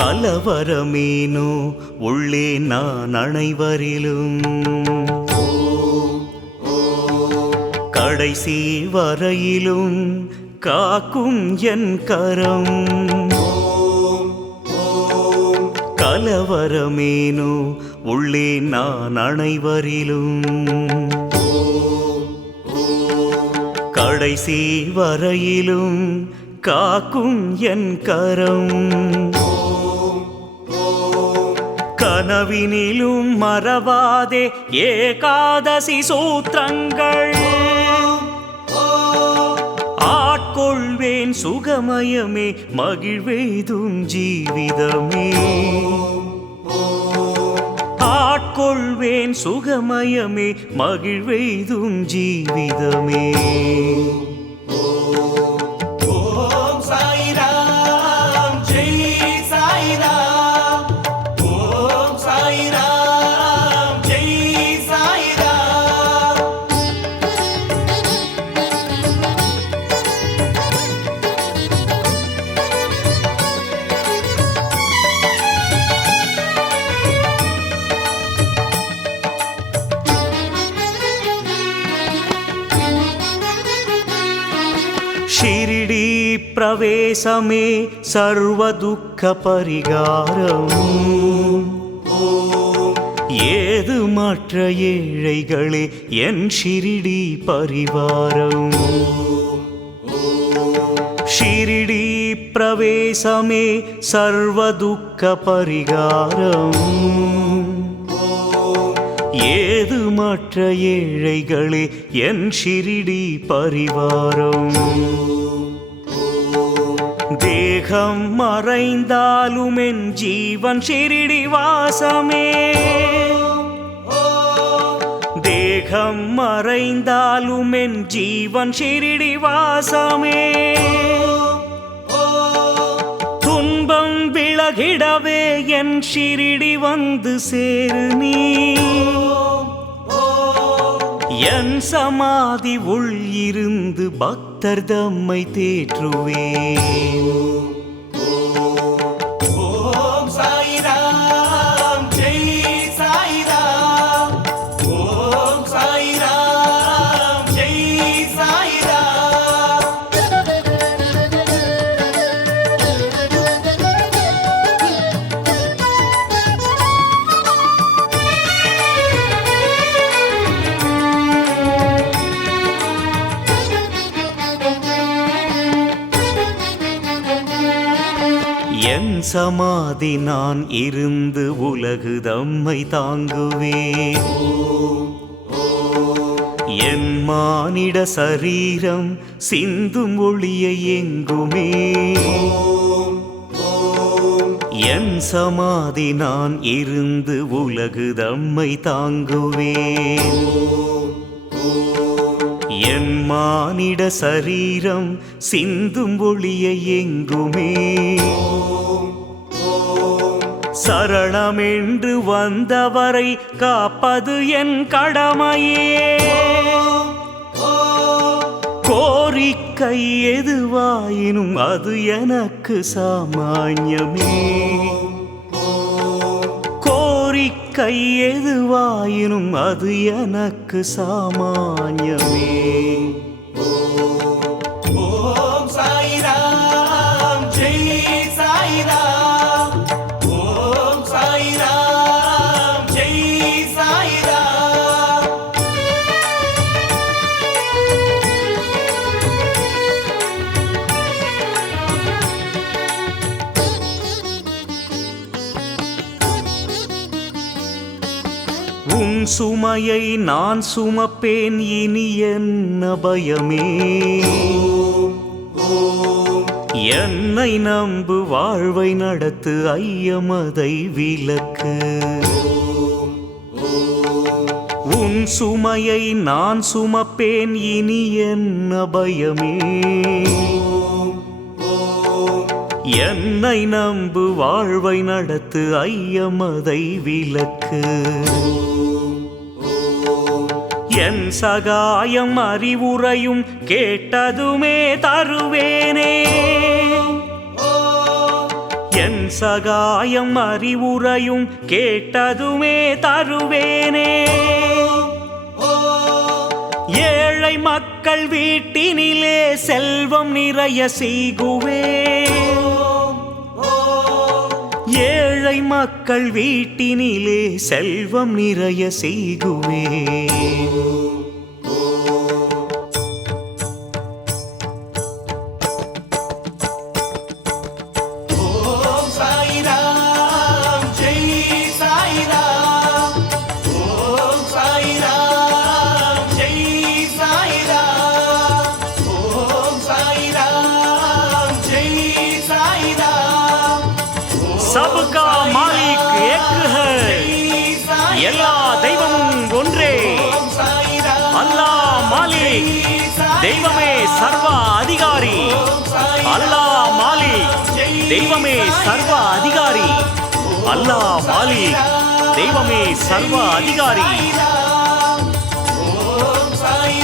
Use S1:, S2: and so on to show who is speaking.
S1: கலவரமேனோ உள்ளே நான் அனைவரிலும். கடைசி வரையிலும் காக்கும் என் கரம். கலவரமேனோ உள்ளே நான் அனைவரிலும். கடைசி வரையிலும் காக்கும் என் கரம். கனவினிலும் மறவாதே ஏகாதசி சூத்திரங்கள். ஆட்கொள்வேன் சுகமயமே மகிழ்வெய்தும் ஜீவிதமே. ஆட்கொள்வேன் சுகமயமே மகிழ்வெய்தும் ஜீவிதமே. பிரவேசமே சர்வ ஏது மற்ற ஏழைகளே என் ஷிரிடி பரிவாரம் ஷிரிடி பிரவேசமே சர்வதுக்க பரிகாரம் ஏது மற்ற ஏழைகளே என் ஷிரிடி பரிவாரம் தேகம் மறைந்தாலும் என் ஜீவன் ஷிரிடி வாசமே. தேகம் மறைந்தாலும் என் ஜீவன் ஷிரிடி வாசமே. துன்பம் விலகிடவே என் ஷிரிடி வந்து சேரு நீ. என் சமாதி உள் இருந்து பக்தி பக்தர் தம்மை தேற்றுவேன். என் சமாதி நான் இருந்து உலகு தம்மை தாங்குவேன். என் மானிட சரீரம் சிந்தும் ஒளியை எங்குமே என் சமாதி நான் இருந்து உலகு தம்மை தாங்குவேன். என் மானிட சரீரம் சிந்தும் ஒளியை எங்குமே சரணமென்று வந்தவரை காப்பது என் கடமையே. கோரிக்கை எதுவாயினும் அது எனக்கு சாமான்யமே. கோரிக்கை எதுவாயினும் அது எனக்கு சாமான்யமே. உன் சுமையை நான் சுமப்பேன் இனி என்ன பயமே? என்னை நம்பு வாழ்வை நடத்து ஐயமதை விளக்கு. உன் சுமையை நான் சுமப்பேன் இனி என்ன பயமே? என்னை நம்பு வாழ்வை நடத்து ஐயமதை விளக்கு. என் சகாயம் அறிவுரையும் கேட்டதுமே தருவேனே. என் சகாயம் அறிவுரையும் கேட்டதுமே தருவேனே. ஏழை மக்கள் வீட்டினிலே செல்வம் நிறைய செய்குவே. ஏழை மக்கள் வீட்டினிலே செல்வம் நிறைய செய்குவே தெய்வமே சர்வ அதிகாரி. அல்லா மாலி தெய்வமே சர்வ அதிகாரி. அல்லா மாலி தெய்வமே சர்வ அதிகாரி. ஓம் சாய்